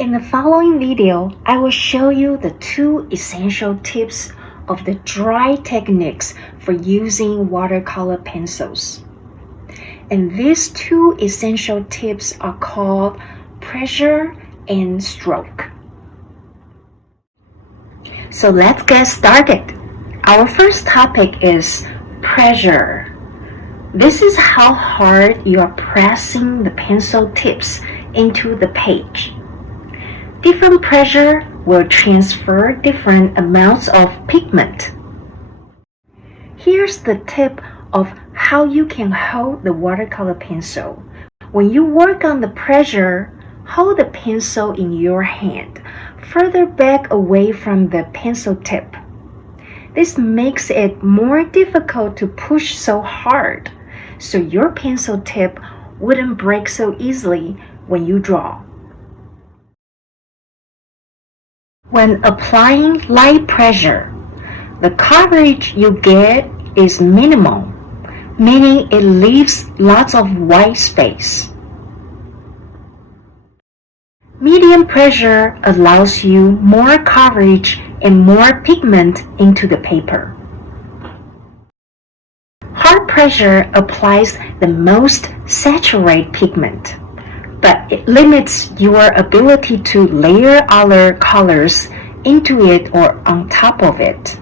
In the following video, I will show you the 2 essential tips of the dry techniques for using watercolor pencils. And these 2 essential tips are called pressure and stroke. So let's get started. Our first topic is pressure. This is how hard you are pressing the pencil tips into the page. Different pressure will transfer different amounts of pigment. Here's the tip of how you can hold the watercolor pencil. When you work on the pressure, hold the pencil in your hand, further back away from the pencil tip. This makes it more difficult to push so hard, so your pencil tip wouldn't break so easily when you draw. When applying light pressure, the coverage you get is minimal, meaning it leaves lots of white space. Medium pressure allows you more coverage and more pigment into the paper. Hard pressure applies the most saturated pigment, but it limits your ability to layer other colors into it or on top of it.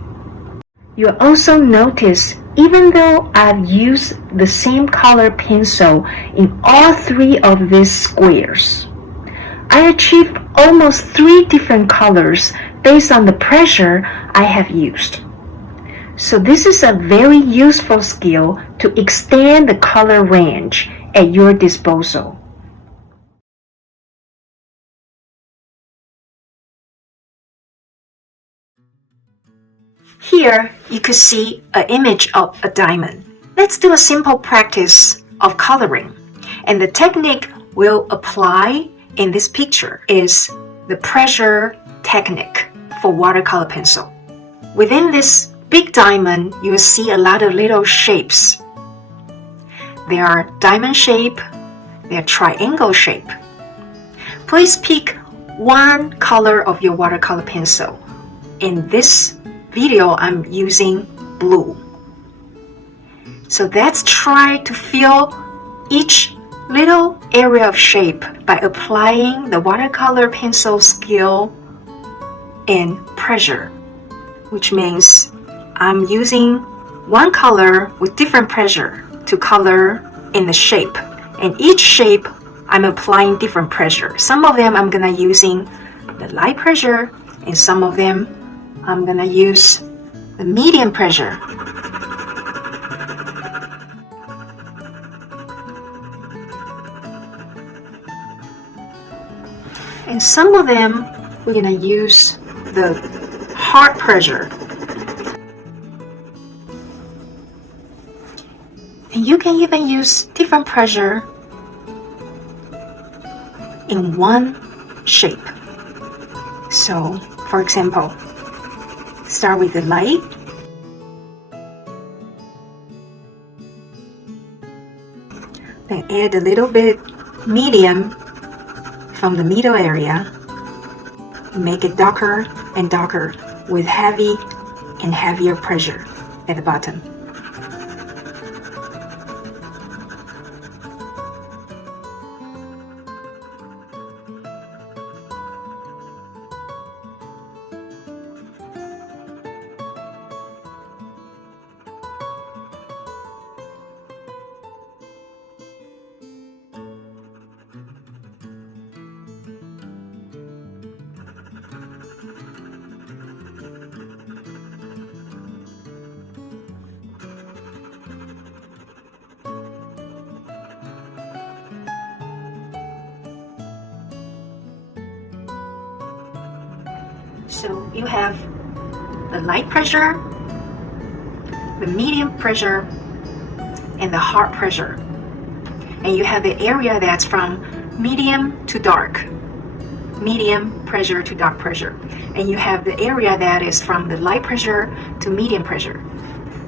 You'll also notice, even though I've used the same color pencil in all 3 of these squares, I achieved almost 3 different colors based on the pressure I have used. So this is a very useful skill to extend the color range at your disposal. Here, you could see an image of a diamond. Let's do a simple practice of coloring. And the technique we'll apply in this picture is the pressure technique for watercolor pencil. Within this big diamond, you will see a lot of little shapes. There are diamond shape, there are triangle shape. Please pick one color of your watercolor pencil. In this video, I'm using blue. So let's try to fill each little area of shape by applying the watercolor pencil skill and pressure, which means I'm using one color with different pressure to color in the shape. And each shape, I'm applying different pressure. Some of them I'm gonna using the light pressure, and some of them I'm gonna use the medium pressure. And some of them we're gonna use the hard pressure. And you can even use different pressure in one shape. So, for example, start with the light. Then add a little bit medium from the middle area. Make it darker and darker with heavy and heavier pressure at the bottom. So you have the light pressure, the medium pressure, and the hard pressure. And you have the area that's from medium to dark, medium pressure to dark pressure. And you have the area that is from the light pressure to medium pressure,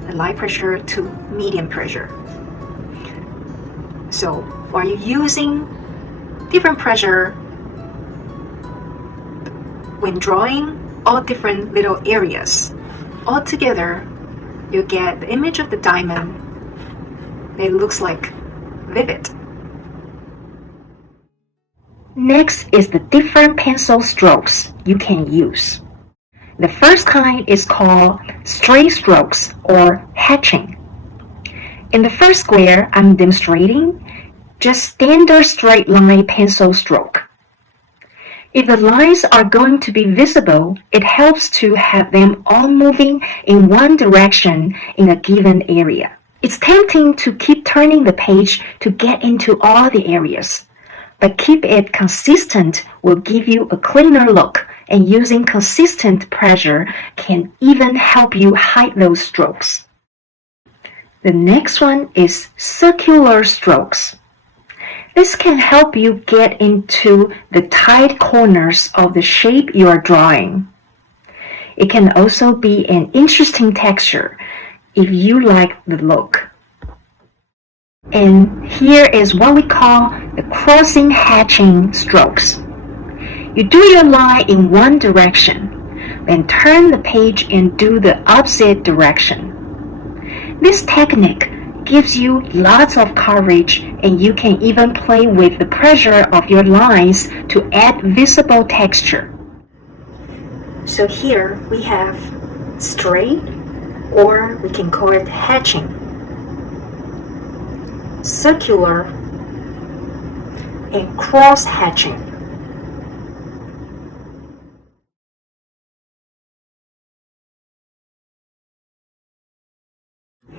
the light pressure to medium pressure. So while you're using different pressure, when drawing all different little areas. All together, you get the image of the diamond. It looks like vivid. Next is the different pencil strokes you can use. The first kind is called straight strokes or hatching. In the first square, I'm demonstrating just standard straight line pencil stroke. If the lines are going to be visible, it helps to have them all moving in one direction in a given area. It's tempting to keep turning the page to get into all the areas, but keep it consistent will give you a cleaner look, and using consistent pressure can even help you hide those strokes. The next one is circular strokes. This can help you get into the tight corners of the shape you are drawing. It can also be an interesting texture if you like the look. And here is what we call the crossing hatching strokes. You do your line in one direction, then turn the page and do the opposite direction. This technique gives you lots of coverage, and you can even play with the pressure of your lines to add visible texture. So here we have straight, or we can call it hatching, circular, and cross hatching.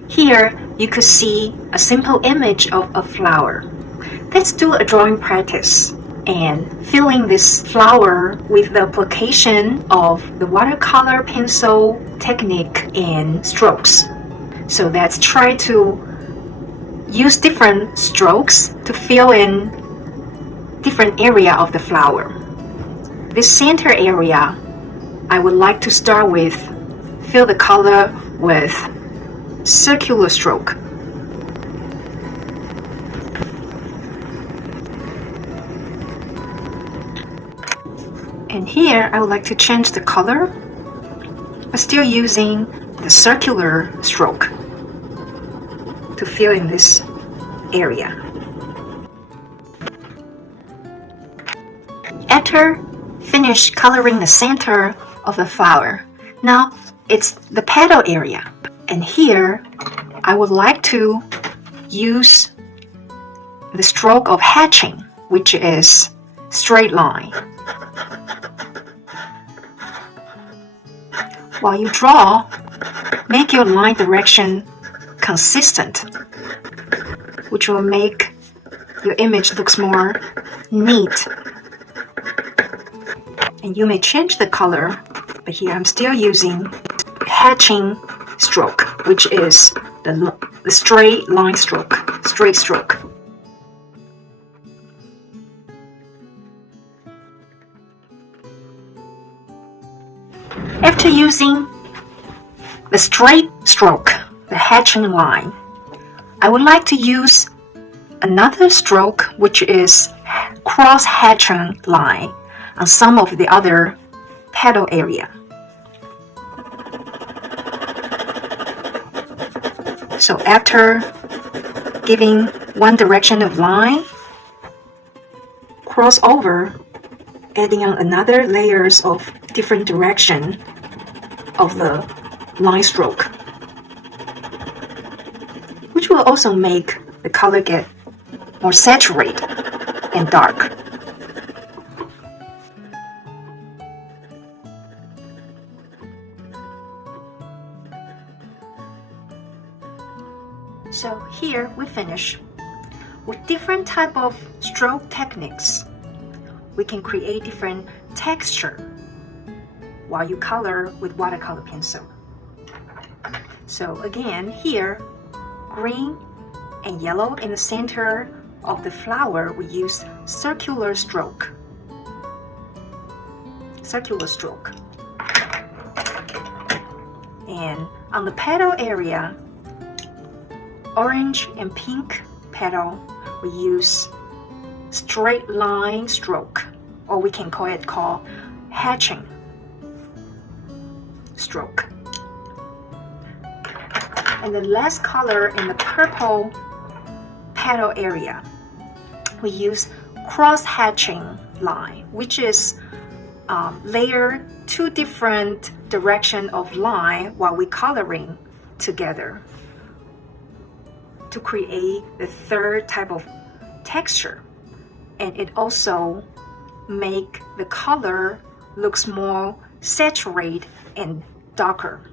Here, you could see a simple image of a flower. Let's do a drawing practice and filling this flower with the application of the watercolor pencil technique and strokes. So let's try to use different strokes to fill in different area of the flower. This center area, I would like to start with fill the color with circular stroke. And here I would like to change the color, but still using the circular stroke to fill in this area. After finish coloring the center of the flower, now it's the petal area. And here, I would like to use the stroke of hatching, which is straight line. While you draw, make your line direction consistent, which will make your image looks more neat. And you may change the color, but here I'm still using hatching stroke, which is the straight line stroke, straight stroke. After using the straight stroke, the hatching line, I would like to use another stroke, which is cross hatching line on some of the other petal area. So after giving one direction of line, cross over, adding on another layers of different direction of the line stroke, which will also make the color get more saturated and dark. So here we finish. With different type of stroke techniques, we can create different texture while you color with watercolor pencil. So again, here, green and yellow in the center of the flower, we use circular stroke. Circular stroke. And on the petal area, orange and pink petal, we use straight line stroke, or we can call hatching. stroke. And the last color in the purple petal area, we use cross-hatching line, which is layer two different direction of line while we coloring together to create the third type of texture. And it also make the color looks more saturated and darker.